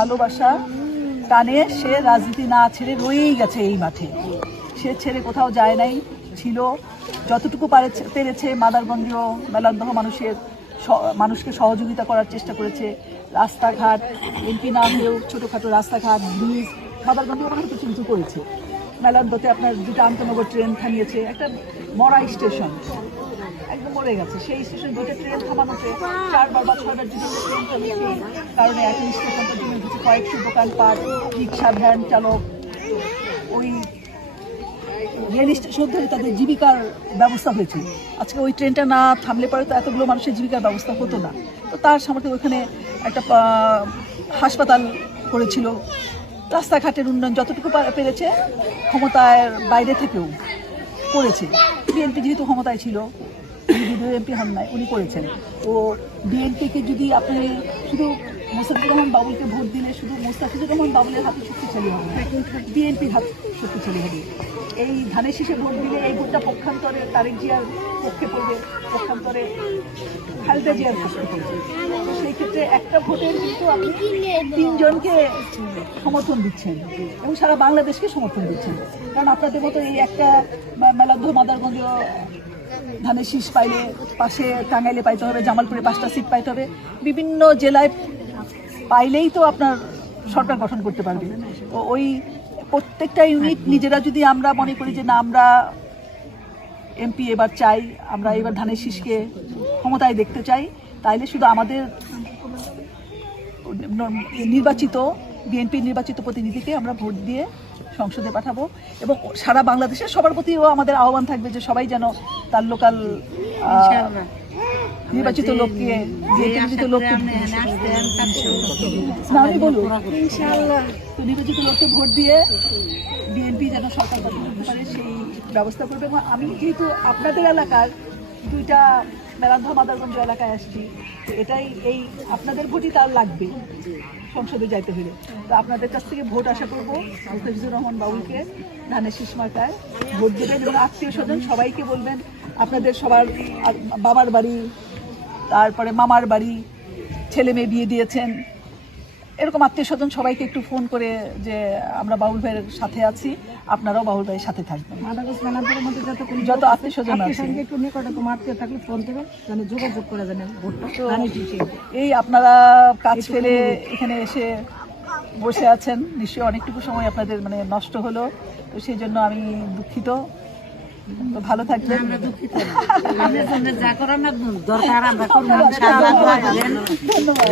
ভালোবাসা টানে সে রাজনীতি না ছেড়ে রয়েই গেছে এই মাঠে। সে ছেড়ে কোথাও যায় নাই, ছিল যতটুকু পেরেছে মাদারগঞ্জেও মেলান্দহ মানুষকে সহযোগিতা করার চেষ্টা করেছে। রাস্তাঘাট এমপি না হলেও ছোটোখাটো রাস্তাঘাট, ব্রিজ মাদারগঞ্জেও অনেক কিছু কিছু করেছে। মেলান্দতে আপনার দুটো আন্তনগর ট্রেন থামিয়েছে, একটা মরা স্টেশন একদম মরে গেছে, সেই স্টেশন দুটো ট্রেন থামানোতে 4বার বা 6বার যদি ট্রেন থামিয়েছে, কারণে এখন স্টেশনটা জমে উঠেছে কয়েকশো দোকানপাট, রিক্সা ভ্যান চালক, ওই রেল স্টেশন ধরে তাদের জীবিকার ব্যবস্থা হয়েছে। আজকে ওই ট্রেনটা না থামলে পরে তো এতগুলো মানুষের জীবিকার ব্যবস্থা হতো না। তো তার সামনে ওইখানে একটা হাসপাতাল করেছিল। রাস্তাঘাটের উন্নয়ন যতটুকু পেরেছে ক্ষমতার বাইরে থেকেও করেছে। বিএনপি যেহেতু ক্ষমতায় ছিল, বিদ্রোহী এমপি হন নাই, উনি করেছেন। তো বিএনপিকে যদি আপনি শুধু মোস্তাফিজুর রহমান বাবুলকে ভোট দিলে শুধু মোস্তাফিজুর রহমান বাবুলের হাতে শক্তিশালী হবে, বিএনপির হাত শক্তিশালী হবে। এই ধানের শীষে ভোট দিলে এই ভোটটা পক্ষান্তরে তারেক জিয়ার পক্ষে পড়বে, পক্ষান্তরে খালেদা জিয়ার পক্ষে পড়বে। তো সেই ক্ষেত্রে একটা ভোটের কিন্তু আপনি 3 জনকে সমর্থন দিচ্ছেন এবং সারা বাংলাদেশকে সমর্থন দিচ্ছেন। কারণ আপনাদের মতো এই একটা মেলান্দহ মাদারগঞ্জ ধানের শীষ পাইলে পাশে টাঙ্গাইলে পাইতে হবে, জামালপুরে 5টা সিট পাইতে হবে, বিভিন্ন জেলায় পাইলেই তো আপনার সরকার গঠন করতে পারবে। তো ওই প্রত্যেকটা ইউনিট নিজেরা যদি আমরা মনে করি যে না আমরা এমপি এবার চাই, আমরা এবার ধানের শীষকে ক্ষমতায় দেখতে চাই, তাইলে শুধু আমাদের নির্বাচিত বিএনপির নির্বাচিত প্রতিনিধিকে আমরা ভোট দিয়ে সংসদে পাঠাবো। এবং সারা বাংলাদেশের সবার প্রতিও আমাদের আহ্বান থাকবে যে সবাই যেন তার লোকাল নির্বাচিত লোককে নির্বাচিত লোককে ভোট দিয়ে বিএনপি যেন সরকার গঠন করতে পারে সেই ব্যবস্থা করবে। এবং আমি যেহেতু আপনাদের এলাকার 2টা মেলান্দহ মাদারগঞ্জ এলাকায় আসছি, তো এটাই এই আপনাদের ভোটই তার লাগবে সংসদে যাইতে হলে। তো আপনাদের কাছ থেকে ভোট আশা করবো মোস্তাফিজুর রহমান বাবুলকে ধানের শীষ মার্কায় ভোট দেবেন এবং আত্মীয় স্বজন সবাইকে বলবেন আপনাদের সবার বাবার বাড়ি, তারপরে মামার বাড়ি, ছেলে মেয়ে বিয়ে দিয়েছেন, এরকম আত্মীয় স্বজন সবাইকে একটু ফোন করে যে আমরা বাবুল ভাইয়ের সাথে আছি, আপনারাও বাবুল ভাইয়ের সাথে থাকবেন। যত আত্মীয় স্বজন একটু নিকটে আত্মীয় থাকলে ফোন দেবেন, যোগাযোগ করে দেবেন। এই আপনারা কাজ ফেলে এখানে এসে বসে আছেন, নিশ্চয়ই অনেকটুকু সময় আপনাদের নষ্ট হলো, তো সেই জন্য আমি দুঃখিত। তো ভালো থাকবেন। যা করার দরকার আমরা করব। ধন্যবাদ।